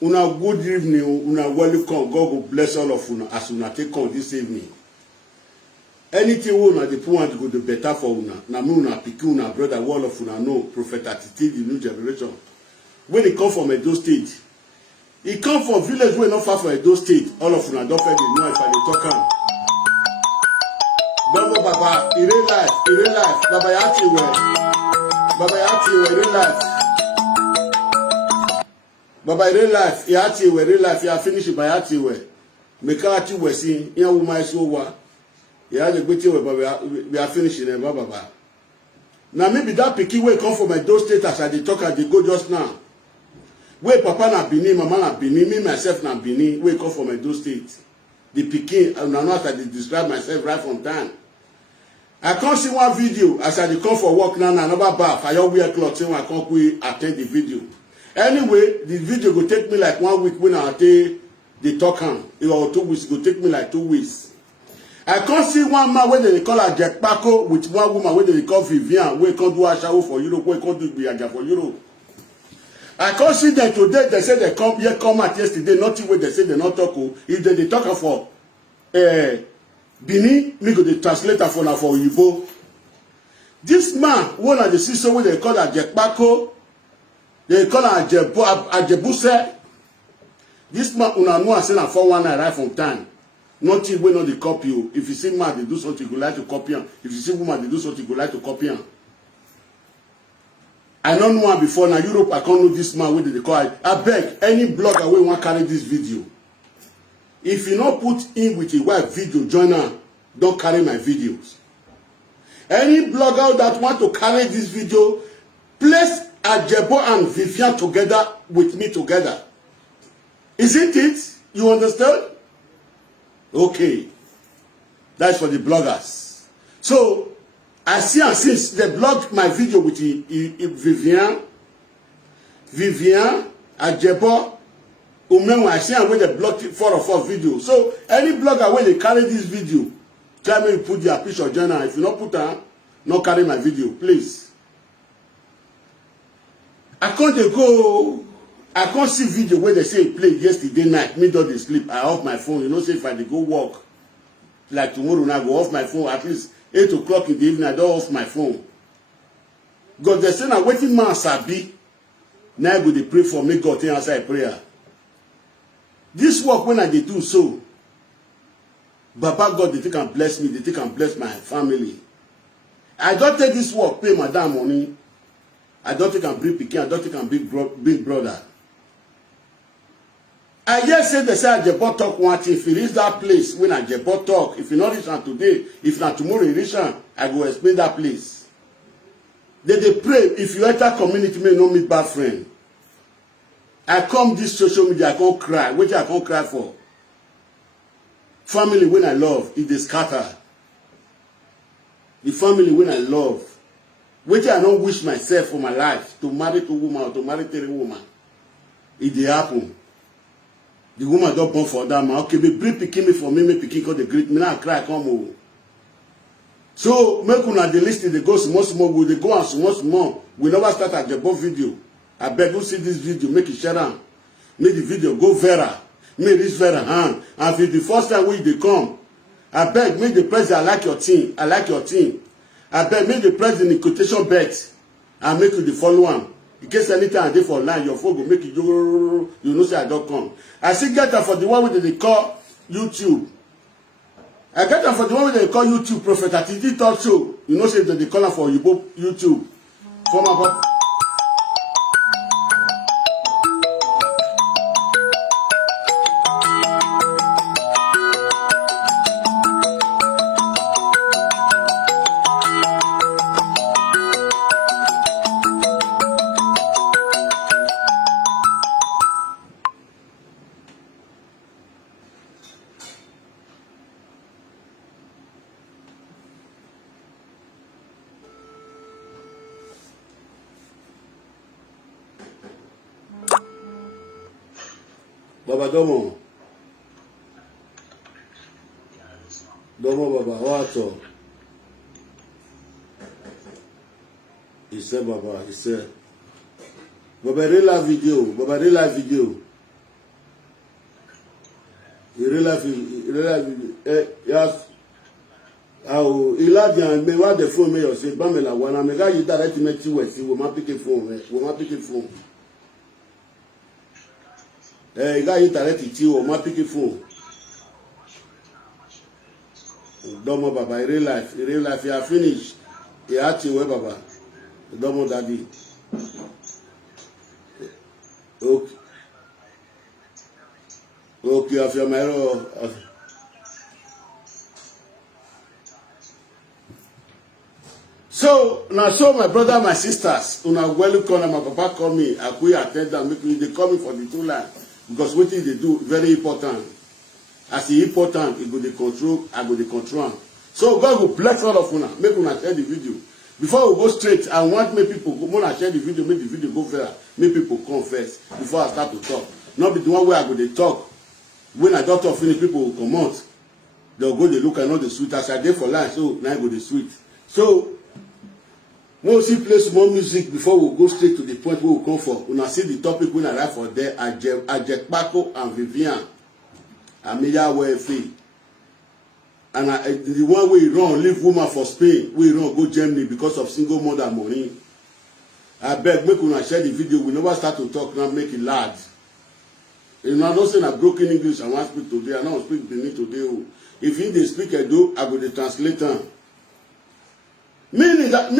Una good evening, una welcome. God will bless all of una as una take on this evening. Anything we una dey put one go do better for una. Na me una pikin una brother, all of una know Prophet Atiti, the new generation. When he come from Edo State, he come from village wey not far from Edo State. All of una don first dey know if I dey talk am. Baba Baba, ire life. Baba Yati we real life. Baba ire life, Yati we real life. Ya finish by Yati we. Meka Yati we si, ya woman so wa. Ya the gbeti we Baba, we are finishing it, Baba. Now maybe that pikin wey come from Edo State as I dey talk and dey go just now. Wey papa na Benin, mama na Benin, me myself na Benin, wey come from Edo State. The pikin, una know as I dey describe myself right from time. I can't see one video as I dey come for work now, another bath. I all wear clothes, so I can't attend the video. Anyway, the video go take me like 1 week when I take the talk am. Or 2 weeks, go take me like 2 weeks. I can't see one man wey they call a Jack Paco with one woman wey they call Vivian, wey can't do a shower for Europe, wey can't do Biaga for Europe. I can't see them today. They say they come here, come out yesterday. Nothing where they say they not talk. If they talk for Bini, me go the translator for now for Yibo. This man, one of the sister wey they call a Jack Paco, they call a Jebuse. This man, una know I say na 419 right from time. Nothing wey not the copy. If you see man, they do something, you like to copy him. If you see woman, they do something, you like to copy him. I don't know one before. Now Europe, I can't know this man wey they call it. I beg any blogger wey want carry this video. If you not put in with your wife video, join her. Don't carry my videos. Any blogger that want to carry this video, place Ajebo and Vivian together with me together. Isn't it? You understand? Okay. That's for the bloggers. So, I see and since they blocked my video with Vivian, Ajebo, I see and when they blocked 4 or 4 videos. So, any blogger when they carry this video, tell me you put their picture journal. If you not put her, not carry my video, please. I can't see video where they say it played yesterday night. Me don't they sleep. I off my phone. You know, say if I go work, like tomorrow now, I go off my phone at least 8 o'clock in the evening. I don't off my phone. God, they say now waiting man sabi. Now I go they pray for me. God take answer prayer. This work when I dey do so, Baba God they take and bless me. They take and bless my family. I don't take this work pay madam money. I don't think I'm big pikin. I don't think I'm big brother. I just say they say Ajebo talk one thing. If you reach that place when Ajebo talk, if you not reach am today, if not tomorrow you reach am, I go explain that place. They pray if you enter community, may no meet bad friend. I come this social media, I can't cry. Which I can't cry for. Family when I love, if they scatter. The family when I love. Which I don't wish myself for my life to marry 2 women or to marry 3 women. It dey happen. The woman don't born for that man. Okay, me bring pikin me for me pikin call the greet me now I cry come over. So make una the list they go small we they go and small. We never start at the above video. I beg you see this video, make it share am. Make the video go viral. Make this viral hand. And if the first time when they come, I beg make the president I like your team. I like your team. I beg make the president in quotation bet and make you the follow one. In case anytime I dey for line, your phone go make you know say I don't come. I still get that for the one wey they call YouTube. I get that for the one wey they call YouTube Prophet Atiti Talk Show. You know say they call am for YouTube. Former Baba Domo. Domo Baba, what? He said, Baba, he said, Baba, real live video. real life, yes. How Elijah me what the phone me say Bamela wana me ga you direct me ti we si we ma pick phone we ma pick phone. Ga you direct ti we ma pick phone. Domo baba real life you are finished. You have to we baba. Domo daddy. Okay. Okay, of your marrow. So now, so my brother, my sisters, una welcome. My papa call me. I could attend them. Make me they call me for the 2 line because what they do very important. As the important, it go the control. I go the control. So God will bless all of una. Make una share the video. Before we go straight, I want make people go. When I share the video, make the video go further. Make people come first before I start to talk. Not be the one where I go they talk. When I don't talk finish, people will come out. They'll go they look and know the sweet. As I did for lunch, so now I go the sweet. So. We'll see play some more music before we go straight to the point where we come for. When I see the topic when I write for there, Ajekpako and Vivian, Amelia Wefe. And the one way run, leave woman for Spain, we run go Germany because of single mother money. I beg, make una share the video. We never start to talk now, make it loud. You know, I'm not saying I'm broken English, I want to speak today, I don't speak Benin today. If you they speak Edo, I go the translator. Meaning that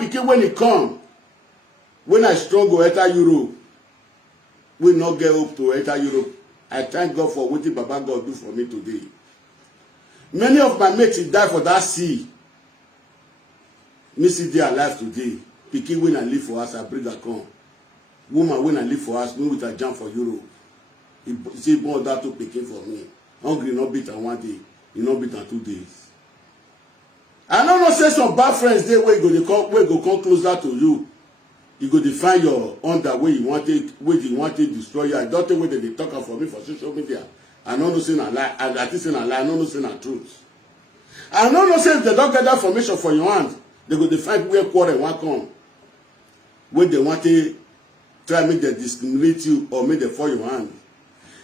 pikin when it come, when I struggle enter Europe, we not get up to enter Europe. I thank God for what Baba God do for me today. Many of my mates die for that sea. Me see they alive today. Pikin when I live for us, I bring her come. Woman when I live for us, me with a jump for Europe. He say born that to pikin for me. Hungry not beat on 1 day, he not beat on 2 days. I don't say some bad friends there where you go come closer to you. You go define your under where you want to destroy you. I don't think whether they talk for me for social media. I don't know saying a lie. I think saying a lie. I don't know saying a truth. I don't know say if they don't get that information for your hand, they go define where quarrel want come. When they want to try make them discriminate you or make them fall your hand.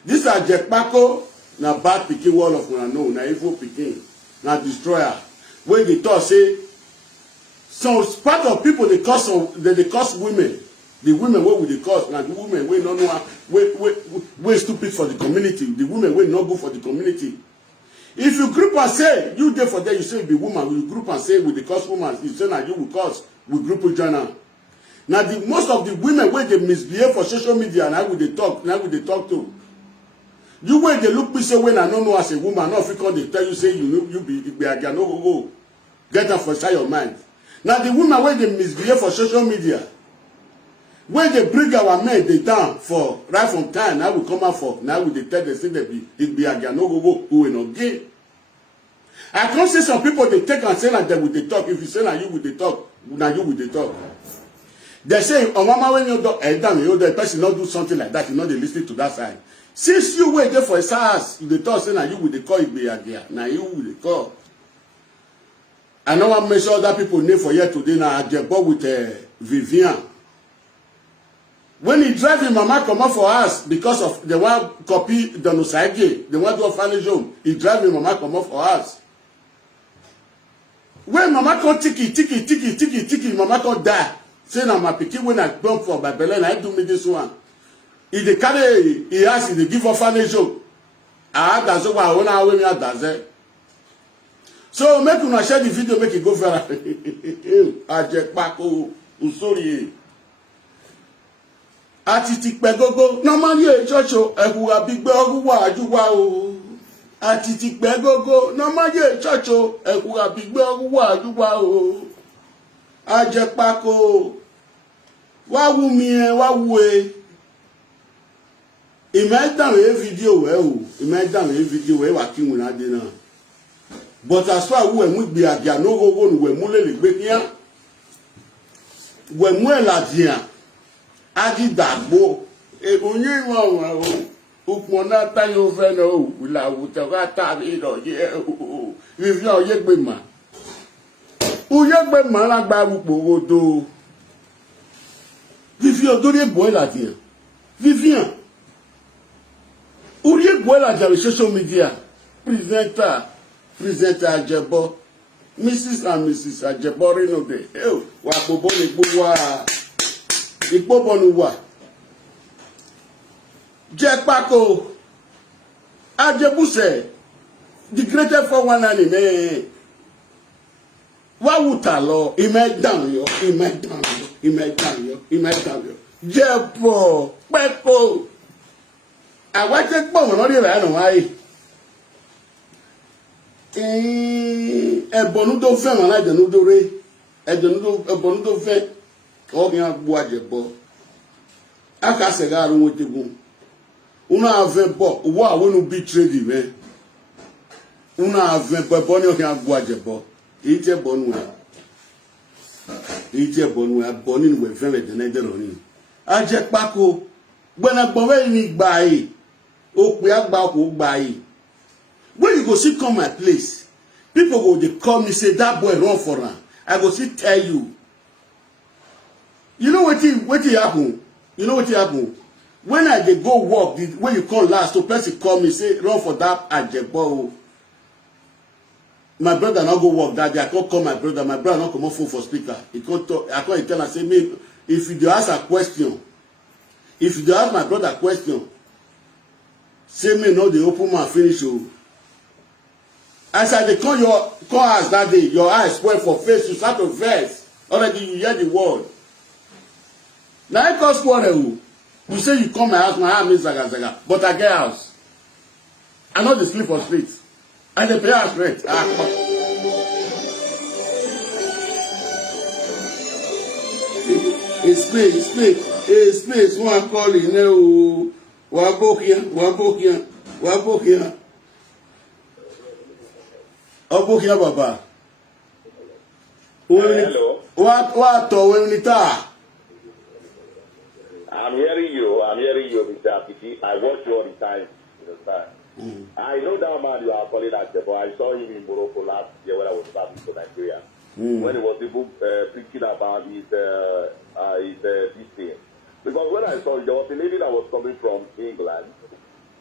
These are Jekpako, na bad pikin wall of una know, na evil pikin, na destroyer. When they talk say some part of people they curse women. The women what will they curse? Now the women we don't know we stupid for the community. The women will not go for the community. If you group and say you there for that, you say be woman. You group and say with the curse woman, you say now you will curse. We group with Jana. Now the most of the women where they misbehave for social media now will they talk to. You when they look me say when I don't know as a woman, not because they tell you say you be again no go. Get that for inside your mind. Now the women when they misbehave for social media, when they bring our men they down for right from time, now we come out for now we they tell they say they be again no go who will not gain. I can't say some people they take and say that they will they talk. If you say that you will they talk, now you will they talk. They say oh mama when you do the person not do something like that, you know they listen to that side. Since you wait there for a SARS, you they talk say that you will they call it be again. Now you will they call. I know I make sure that people name for here today now. I get bored with Vivian. When he drive him, mama come up for us because of the one copy the Nosage, the one do orphanage home. He drive him, mama come up for us. When mama come tiki, mama come die. Say now my pikin when I come for Babylon, I do me this one. If they carry, he ask, they give orphanage home. I that's what I want to have that. So make una share the video, make it go viral. Ajekpako, usori. Atiti pegogo, normally a church ehuwa bigbe oguwa ajuwa o. Atiti pegogo, normally a church ehuwa bigbe oguwa ajuwa o. Ajekpako, wa wu mi wa wu e. Imagine a video o. Imagine a video wa ki wona de na. But as far as we be agia no go we mule le gbe niyan. We mu la dian. Adi dagbo e onye wa o upona ta yo fe no la wuta ka ta ni do ye o vi o ye gbe ma o ye gbe ma la gba rupo odo Vivian do re bo la dian Vivian o ye Buela Javi social media. Presenter Ajebo. Mrs. and Mrs. Ajebo Rino de. Oh, wa bobo ni buwa. Ipobo nuwa. Jack Paco. Ajebuse. The greatest 419 man. Why would I law? He made down yo. Jepo. Pepo. I watch it bomb on the line. Why? Ebonu do fe wan la do re. Ebonu do fe. O mi agbo Ajebo. Aka se ga run wotegun. Una ave bo. Wo awonu bi trade me. Una ave bo bo ni o kan agbo Ajebo. Ije bonu aboni we fere de nede loni aje pako gbona gbowe ni gba yi o pe agba ko gba yi when you go see come my place people go dey call me say that boy run for am I go see tell you know wetin happen when I dey go work when you come last so person call me say run for that Ajebo. My brother not go work that day. I can't call my brother. My brother not come on phone for speaker. He can't talk. I can't tell and say, me, if you ask a question, if you ask my brother a question, say me no the open mouth finish you. As I dey call us that day, your eyes spoil for face, you start to vex. Already you hear the word. Now I cause quarrel. You say you come my house is zaga, but I get house. I know they sleep for streets. And the pay us rent. It's space. One call in there. One book here. Baba. Hello. What? I'm hearing you, Mr. Apiti. I watch you all the time. I know that man you are calling Ajebo. I saw him in Morocco last year when I was traveling to Nigeria. When he was even preaching about his this thing. Because when I saw him, there was a lady that was coming from England.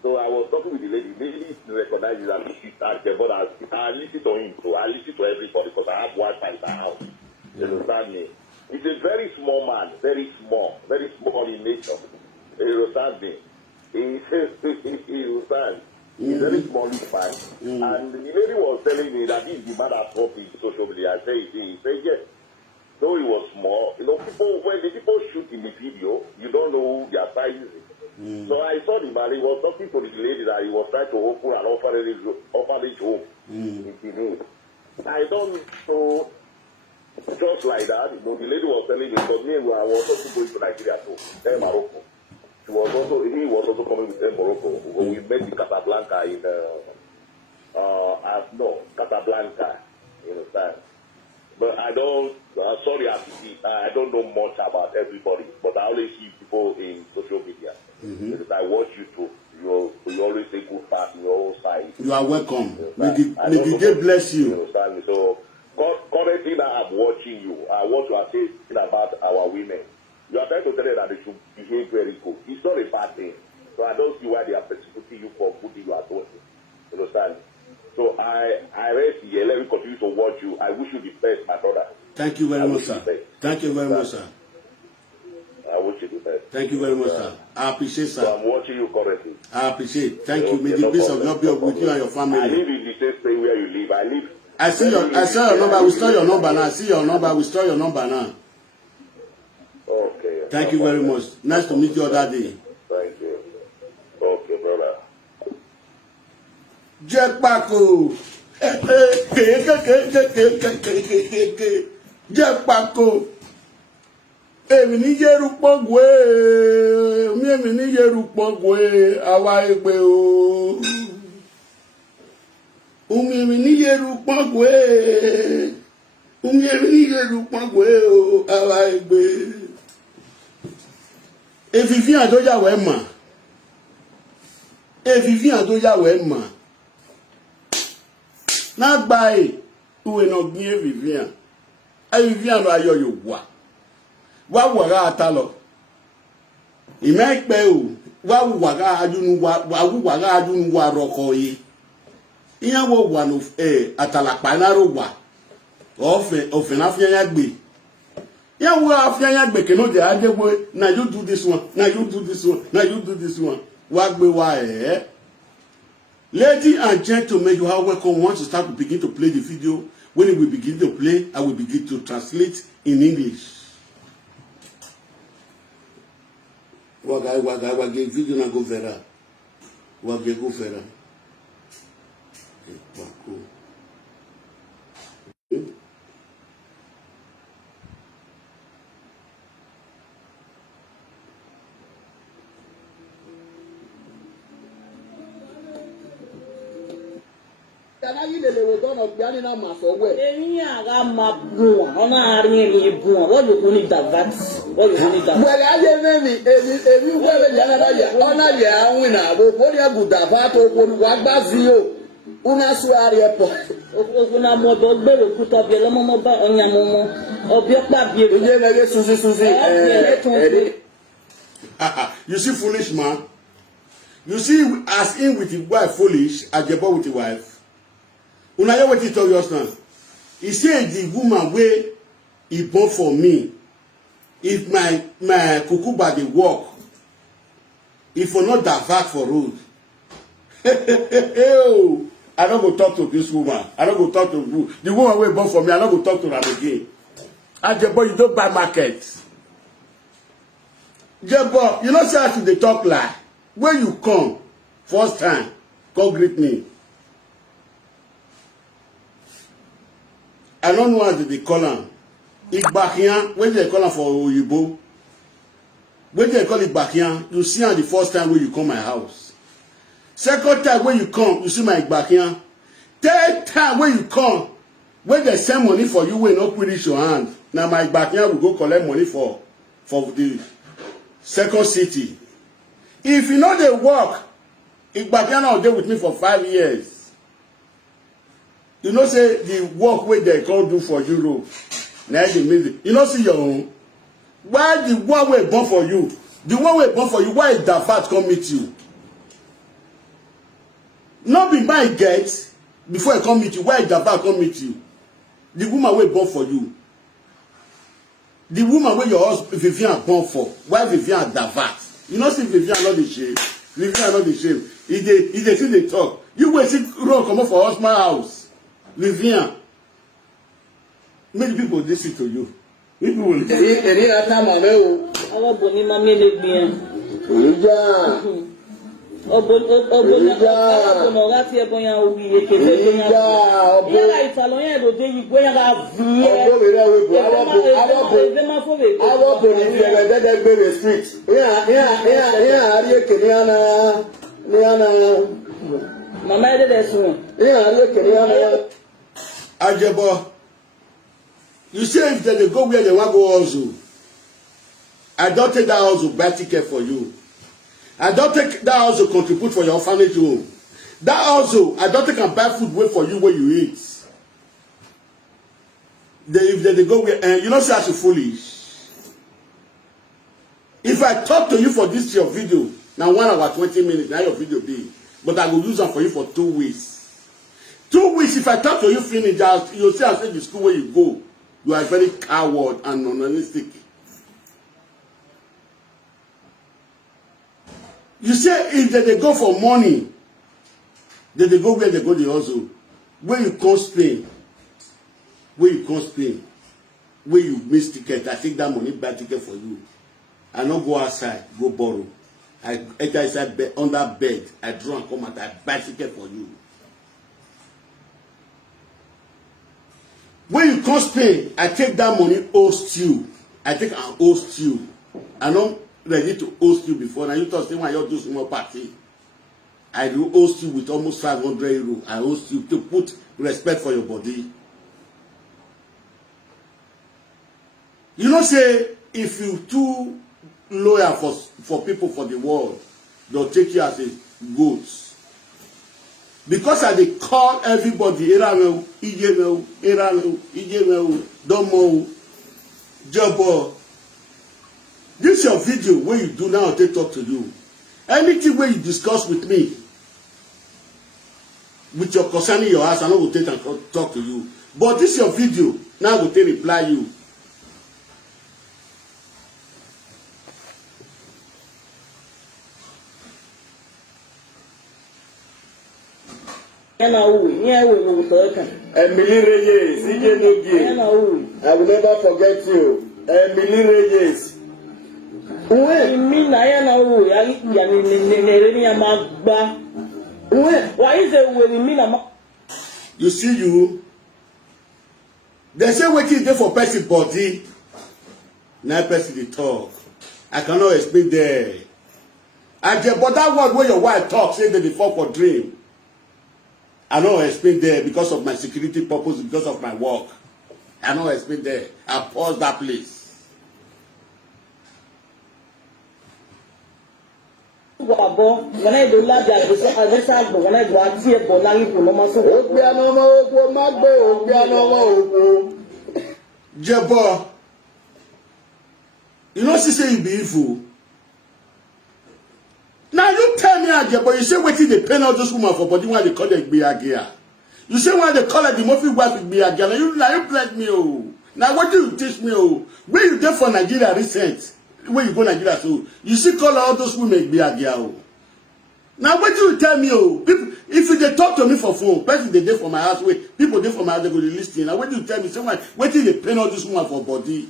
So I was talking with the lady. The lady recognized that she's Ajebo. I listen to him, so I listen to everybody because I have Wi-Fi in the house. You understand me? He's a very small man, very small in nature. You understand me? He's very small in man. And the lady was telling me that he's the man that spoke in social media. I say he said yes. Though he was small, when the people shoot in the video, you don't know their sizes. So I saw the man, he was talking to the lady that he was trying to open an orphanage home in Benin. I don't know, just like that, the lady was telling me, but me, I was also going to Nigeria too, then Morocco. He was also coming with them Morocco. When we met in Casablanca Casablanca, you understand? But I don't know much about everybody, but I always see people in social media. Because I watch you too. You always say good part in your own side. You are welcome. May the day bless you. You understand me? So currently that I'm watching you, I want to say about our women. You are trying to tell them that they should behave very good. It's not a bad thing. So I don't see why they are persecuting you for good you are doing. You understand? So I rest here. Let me continue to watch you. I wish you the best, my brother. Thank you very much, sir. Thank you very much, sir. I wish you the best. Thank you very much, sir. I appreciate, sir. So I'm watching you currently. I appreciate. Thank you. May the peace of God be with you and your family. I live in the same state where you live. I saw your number. We store your number now. I see your number. We store your number now. Okay. Thank you very much. Nice to meet you other day. Thank you. Okay, brother. Jack Paco. Jack Paco. Èmi ní yeru pogwe. Èmi ní yeru pogwe. Àwa egbe o. Èmi ní yeru pogwe. Èmi ní yeru pogwe o. Àwa egbe. Efifian tó yàwó ẹ̀ mà. Efifian tó yàwó ẹ̀ mà. N'agba ẹ̀ uwe náà gbin efifian. Efifian ló ayọ̀ yóò wà. Wá wọ̀rá ata lọ. Ìmẹ́ pẹ́ o. wa waga ajunu waga ajunu wa roko yi iya wo wa no atalapa na ro wa ofe na afia ya gbe ya wo afia ya gbe ke no je adegbo na you do this one na you do this one na you do this one wa gbe wa Ladies and gentlemen, you are welcome. Once you start to begin to play the video, when it will begin to play, I will begin to translate in English. Waga video na go viral. Waga go viral. Èmi àga máa bùn wọn náà rí èmi bùn wọn wọ́n yòókù ní dàvátì wọ́n yòókù ní dàvátì. Wẹ̀rẹ̀ ayé mẹ́mi èmi wẹ̀rẹ̀ yẹn náà yẹ ọ̀nà yẹ àwọn ìnáwó wọ́n yẹ kù dàvátì okòó wà gbá sí o una suari ẹ̀pọ̀. Okun náà mọ̀ bọ́ gbèrò kú tọ́bi ọlọ́mọmọ bá ọ̀yàn mọ́mọ́ ọbí ọ̀pá bí èrò. Oye mẹ́gẹ́ susi. You see foolish man? You see as in with the wife foolish, Ajebo with the wife. Una hear what he tell you now. He said the woman wey he born for me, if my kukuba dey work, if for not divert for road. I don't go talk to this woman. I don't go talk to you. The woman wey born for me, I don't go talk to her again. Ajebo, you don't buy market. Jebo, you know say as you dey talk lie. When you come first time, come greet me. I don't know how they call him. Igbakian, when they call him for Oyibo, when they call Igbakian, you see him the first time when you come my house. Second time when you come, you see my Igbakian. Third time when you come, when they send money for you, when no put your hand. Now my Igbakian will go collect money for the second city. If you know they work, Igbakian will stay with me for 5 years. You know say the work wey they can't do for Europe. Now they make you know see your own. Why the one wey born for you? The one wey born for you, why is Dafat come meet you? Not be my get before I come meet you. Why is Dafat come meet you? The woman wey born for you. The woman wey your husband Vivian born for. Why Vivian Dafat? You know see Vivian not the shame. Vivian not the shame. If they see they talk, you will see run come up for husband house. Vivian, many people listen to you. People will listen. Èrí ata màmá o. Àwọn bò ní máa mélé gbìyàn. Olùjà. Ọ̀gbọ̀n ọ̀gá tí ẹ̀bọ̀n yẹn òbí èké fẹ́ gbé yẹn. Yẹ́ra ìtàlọ́ yẹn lòdì yìí gbé yẹn ká fi yẹ. Ọ̀gbọ́n mi náà wé bu awọ́ bò ní fi ẹ̀rẹ̀ dẹ́dẹ́ gbére street. Yíyan àárí èké ní àná. Màmá yẹn dẹ́dẹ́ sùn. Yíyan àárí èké ní àná. Ajebo, you say if they go where they want go also. I don't take that also buy ticket for you. I don't take that also contribute for your orphanage home. That also, I don't take and buy food wait for you where you eat. If they go where, and you know say as you foolish. If I talk to you for this your video, now 1 hour 20 minutes, now your video be. But I will use them for you for 2 weeks. 2 weeks, if I talk to you finish, you'll see I say the school where you go. You are very coward and non-realistic. You say if they go for money, then they go where they go the hustle. Where you come Spain, where you miss ticket, I take that money buy ticket for you. I not go outside, go borrow. I enter inside bed, under bed, I draw and come out, I buy ticket for you. When you come Spain, I take that money, host you. I take and host you. I'm not ready to host you before. Now you talk, say, when you do small party, I do host you with almost 500 euros. I host you to put respect for your body. You know, say, if you too loyal for people for the world, they'll take you as a goat. Because I dey call everybody, Erano, Ijeno, Domo, Jobo. This your video where you do now, they talk to you. Anything where you discuss with me, with your concerning your house, I no go take and talk to you. But this your video, now I go take reply you. Emily Reyes, I will never forget you. Emily Reyes. You see you. They say waiting there for person body. Now person they talk. I cannot explain there. But that word where your wife talks, say that they fall for dream. I don't explain there because of my security purpose, because of my work. I don't explain there. I pause that place. Jebo, you know she say you be evil. Now you tell me again, but you say waiting they pay all those women for body why they call it Biagia. You say why they call it the Murphy wife Biagia. Now you bless me oh. Now what do you teach me oh? Where you there for Nigeria recent? Where you go Nigeria so you see call all those women Biagia oh. Now what do you tell me oh? People, if you they talk to me for phone, person they there for my house wait, people there for my house they go to listen. Now what do you tell me? Someone waiting they pay all those women for body.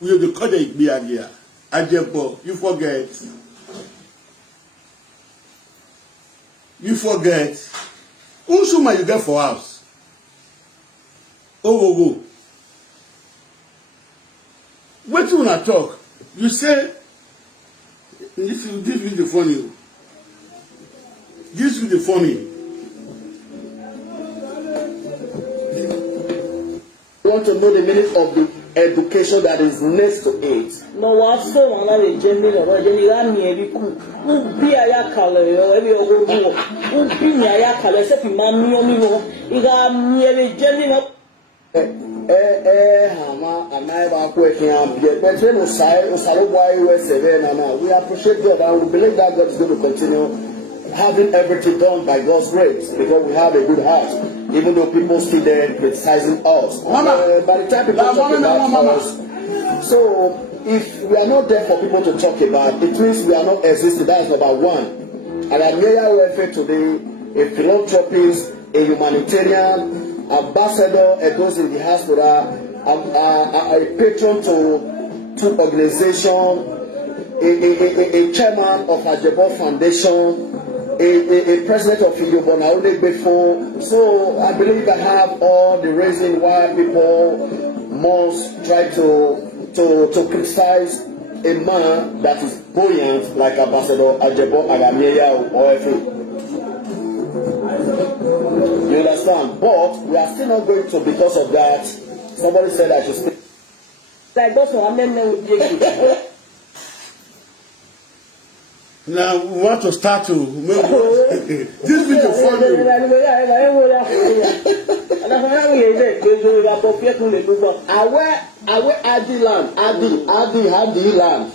We they call it Biagia. Ajebo, you forget. You forget. Who's woman you get for house? Oh. What you wanna talk? You say this video funny. This video funny. You want to know the meaning of the education that is next to it. No, what's so on the Jenny or Jenny Rami, who be a yakale or every old war, who be a yakale, except Mammy or me, you got nearly Jenny up. Hama, and I am working on the Petro side of Salawai, we appreciate God and we believe that God is going to continue having everything done by God's grace because we have a good heart, even though people still there criticizing us. By the time people talk about us, so if we are not there for people to talk about, it means we are not existing. That is number one. And I'm here welfare today, a philanthropist, a humanitarian, ambassador, and those in the diaspora, a patron to organization, a chairman of Ajebo Foundation, a president of Yobonaode before. So I believe I have all the reason why people must try to criticize a man that is buoyant like Ambassador Ajebo Agameya or OFA. You understand? But we are still not going to, because of that. Somebody said I should speak. Like those one, now we want to start to this video for you. Awe Adiland, Adi land.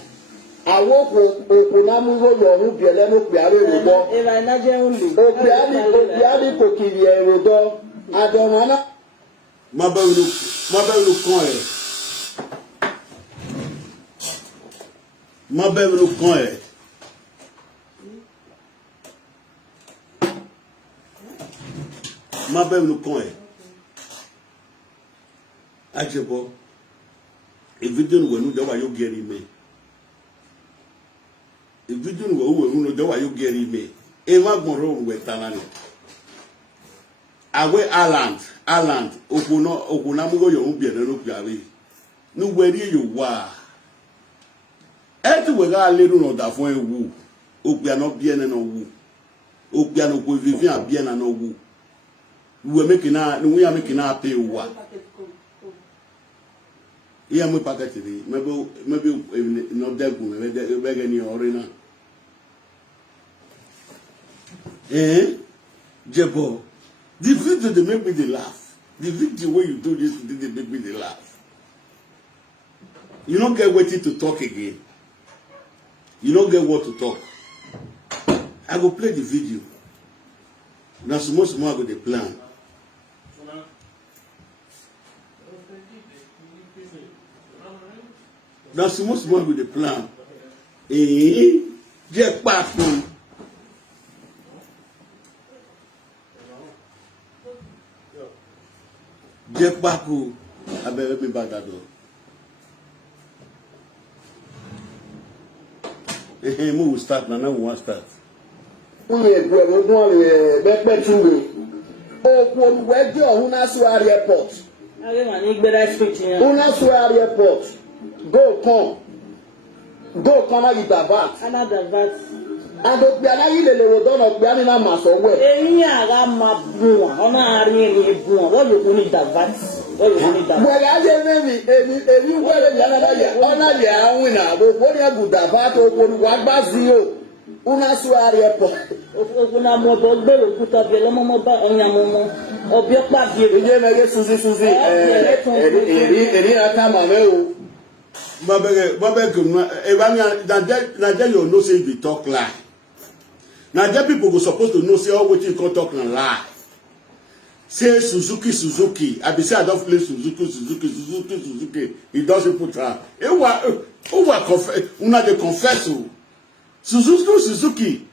Awo Okunamuro Yohu Bielemo Piare Rodo. Opiadi Kokiri Rodo. Adonana. Mabelu Coin. Mabelu Coin. Mabelu Coin. Ajebo. A video will know why you get me. A video will know why you get me. Eva Moro with Tanani. Awe Aland, Okunamugo Yobia, and Opiari. No, where you were. Everywhere I little of that for a woo. Opiano bien and no woo. Opiano with Vivian bien and no woo. We are making our pay what. Here we packet today. Maybe not that good. Maybe beg any orina. Jebo, the video they make me they laugh. The video where you do this, they make me they laugh. You don't get waiting to talk again. You don't get what to talk. I go play the video. Now small I go the plan. Now small I go the plan. Get back home. Get back home. I better be back that door. We will start now. Now we want to start. Airport. Airport. Go come with the VAT. Another VAT. And the piano you will don't of piano master way. Any agama bua, ona ari bua. What you need the VAT? What you need that? Well, I didn't you were another year. Honor your winner. What you have the VAT or what bazio? Unasuari Airport. Una mobo belo kuta belo momo ba onyamomo. Obiokpa bie. Ije na ye Suzy. Eri atama me o. Babege, Nadia, you know say we talk lie. Nadia people go supposed to know say all what you can talk and lie. Say Suzuki. I be say I don't play Suzuki. He doesn't put her. Una de confess. Suzuki.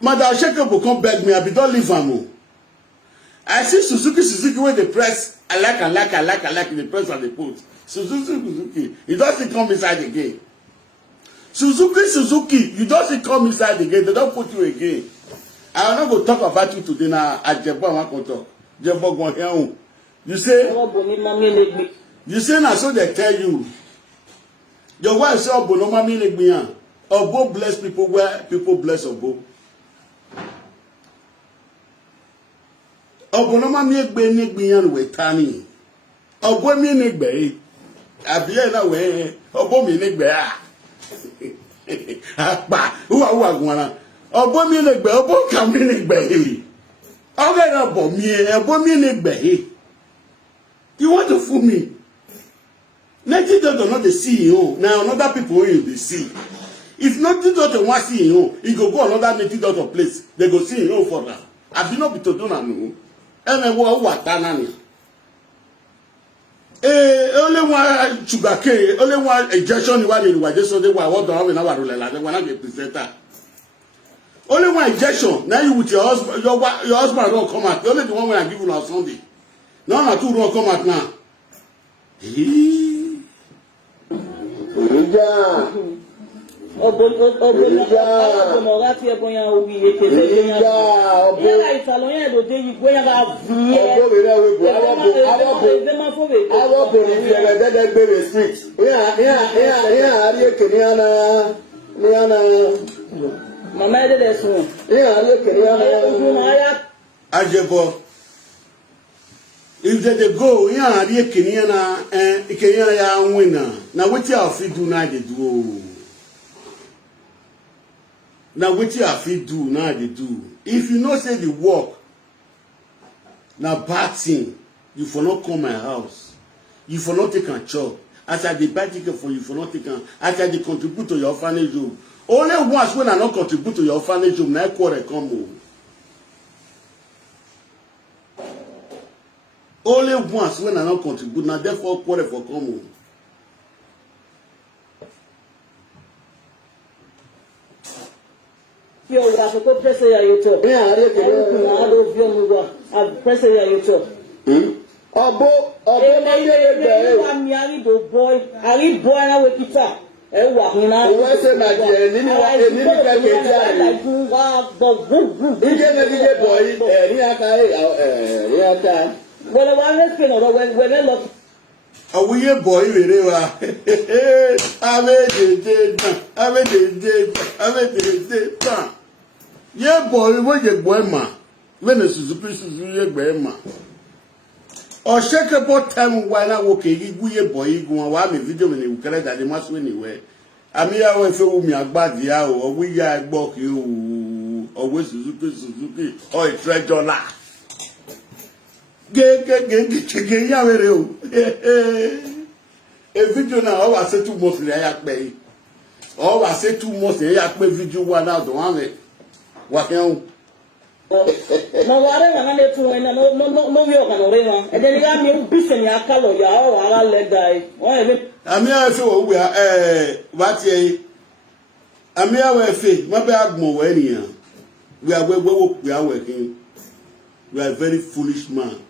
Madam Sheke will come beg me. I be don't leave am. I see Suzuki when they press. I like. The press and they put. Suzuki, you don't come inside again. Suzuki, you don't come inside again. They don't put you again. I will not go talk about you today now. At Jebo, I want to talk. Jebo, go here. You say now, so they tell you. Your wife say, "Obo no mami legbiyan." Obo bless people where people bless Obo. Obo no mami legbiyan we tani. Obo mi legbe. Abiye na we Obo mi legbe ah. Apa, uwa gwana. Obo mi legbe, Obo kan mi legbe. Oge na bo mi, Obo mi legbe. You want to fool me? Nothing that not the CEO. Now another people will they see. If nothing that want CEO, he go another native dot place. They go see him for that. I do not be to do na no. And what tanani. Only one sugar cane, only one injection you want in the just so they were what do have in our rule like when I get presenter. Only one injection. Now you with your husband don't come out. Only the one when I give you on Sunday. Now two don't come out now. Obo ọ̀gá tí ẹ̀kọ́ yẹn obi ekele yẹn yẹ́ra ìsàlọ́yìn ẹ̀dọ̀dé yìí gbóyà bá fìyẹ́ awọ́bò ní fi ẹ̀rẹ̀ dẹ́dẹ́ gbèrè street ní àárí èkè ní àná màmá ẹ̀dẹ́dẹ́ sùn ní àárí èkè ní àná Ajebo. If they go, yeah, they Kenya ya winner. Now what you have to do now they do. Now what you have to do now they do. If you not say the work, now bad thing, you for not come my house. You for not take a job. As I buy ticket for you for not take a. As I contribute to your orphanage home. Only once when I not contribute to your orphanage home, now I quarter come home. Only once when I not contribute, now therefore quarter for come home. Yo, I have to press your YouTube. Yeah, I don't feel I press your YouTube. Obo boy, I read boy now with guitar. Walking out. What's the matter? Well, one let's get over when I look. A weird boy, I made it. Yeah, boy, what you boy, ma. When it's a piece of your grandma. Or shake about time while I walk a good boy, go and watch a video when you correct that they must win anyway. I mean, I will feel me a bad year or we are book you or with Suzuki or a treasure laugh. Get a video now, I say 2 months, I pay. All I say 2 months, I pay video 1 out of 1. Wakion. No ware wana ne tu ena no wi o kan ore no e de ni ga mi bi se ni akalo ya o wa le dai o e Ami afe wo we what ye Ami afe ma be agmo we ni we are we are working. We are a very foolish man.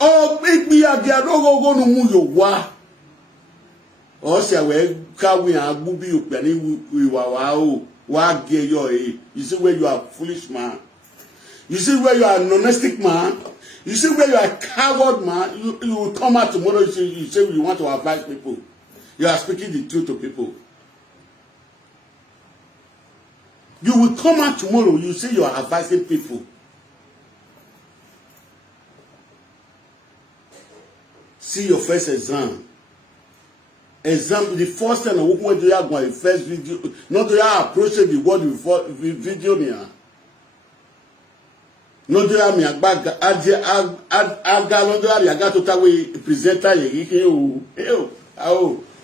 Oh, make me a get go no mu yo wa. O se we ka we agbu bi yo pe ni we wa o wa ge yo e. You see where you are foolish man. You see where you are non-estic man. You see where you are coward man. You will come out tomorrow. You say you want to advise people. You are speaking the truth to people. You will come out tomorrow. You say you are advising people. See your first exam. The first time I open to your my first video, not to your approaching the world before video near. Not to your me bag I got to tell we presenter you.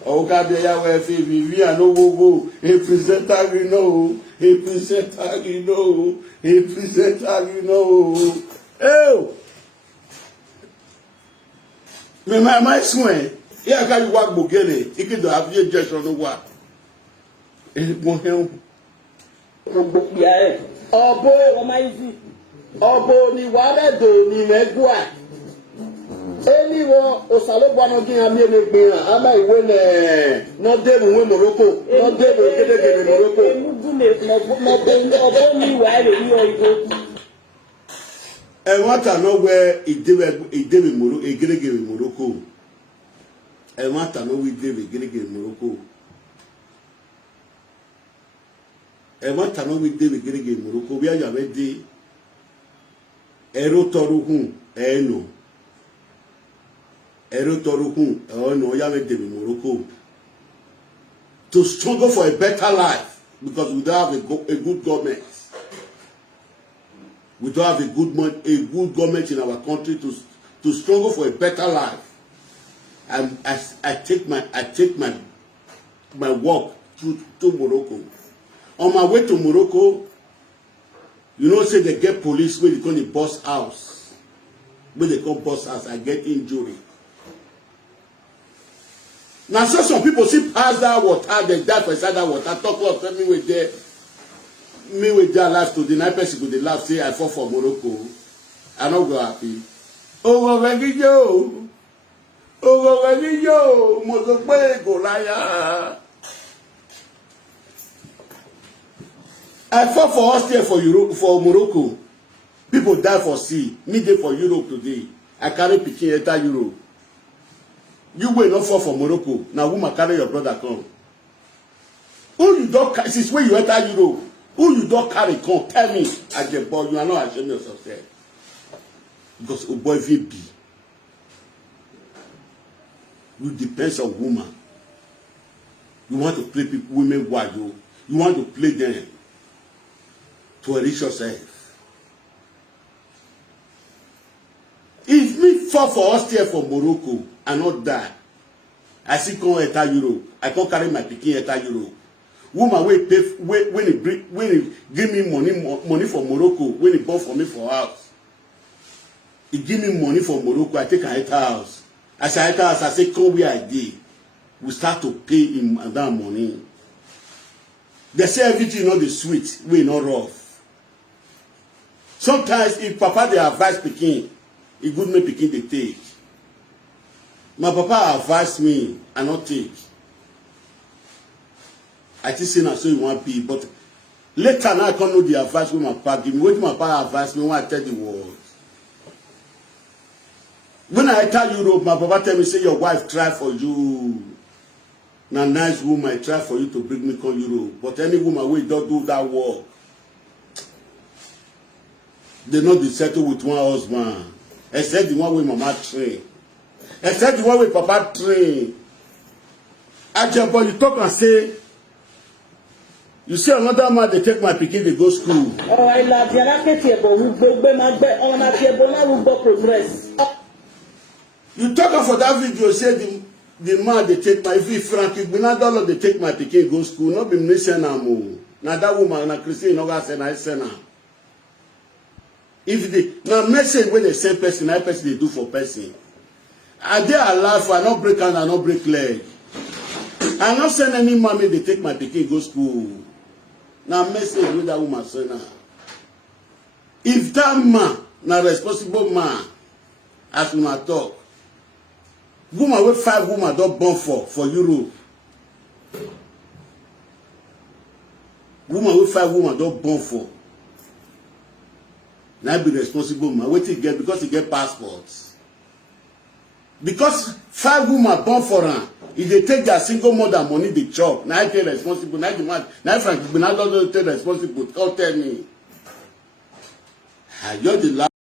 Oh, God, they are where we are no go. A presenter, you know. A presenter, you know. A presenter, you know. Oh. Me my swear. Yeah, can you walk bogele? You can do have your just on the wa. It won't help. Yeah. Obo ni wale do ni megwa. Eni wo osalogba no gin ami emegbe ama iwe ne no debu we Morocco no debu gede Morocco Obo ni wa re ni o igo. E want to know where idebe Morocco egede Morocco. E want to know we idebe egede Morocco. E want to know we idebe egede Morocco. We are already ero toruhun eno. Morocco to struggle for a better life because we don't have a good government. We don't have a good government in our country to struggle for a better life. And I take my walk to Morocco. On my way to Morocco, you know, say they get police when they call the boss house. When they call boss house, I get injury. Now, so some people see pass that water, they die for inside that water. Talk about me with their life to the night person go the laugh say I fought for Morocco. I not go happy. Oh, ready yo, Mozambique, Golaya. I fought for Austria for Europe, for Morocco. People die for sea. Me dey for Europe today. I carry pikin enter Europe. You will not fall for Morocco. Now, woman carry your brother come. Who you don't carry? Since when you enter Europe, who you don't carry come? Tell me, as a boy, you are not ashamed of yourself. Because a boy will be. You depends on woman. You want to play people, women wild. You want to play them to enrich yourself. If me fall for Austria for Morocco and not die, I still come enter Europe. I can't carry my pikin enter Europe. Woman wey pay when he give me money for Morocco, when he bought for me for house. He give me money for Morocco, I take an enter house. As I enter house, I say come where I dey. We start to pay him that money. They say everything not the sweet, we not rough. Sometimes if papa dey advise pikin, he good make pikin dey take. My papa advised me, I not take. I think say na so you want be, but later now I can't know the advice wey my papa give me. Wetin my papa advise me when I tell the world. When I enter Europe, my papa tell me say your wife try for you. Na nice woman try for you to bring me come Europe, but any woman wey don't do that work, they not be settled with one husband. Except the one wey mama train. Except the one wey papa train. Ajabo, you talk and say, you see another man, they take my pikin, they go school. You talk for that video, say the man, they take my, if Frankie Binadolo, they take my pikin, go school. Not be missing am. Now that woman, na Christian, no God send I send her. If they now message when they send person, that person they do for person. Are they alive? I not break hand, I not break leg. I not send any mommy. They take my pikin go school. Now message with that woman send her. If that man, na responsible man, as we talk, woman with 5 women don't born for Europe. Woman with 5 women don't born for. Now be responsible man. What he get because he get passports. Because 5 women born for her, if they take their single mother money, they chop. Now I take responsible. Now the man, now Frank, but now don't take responsible. Don't tell me. You're the last.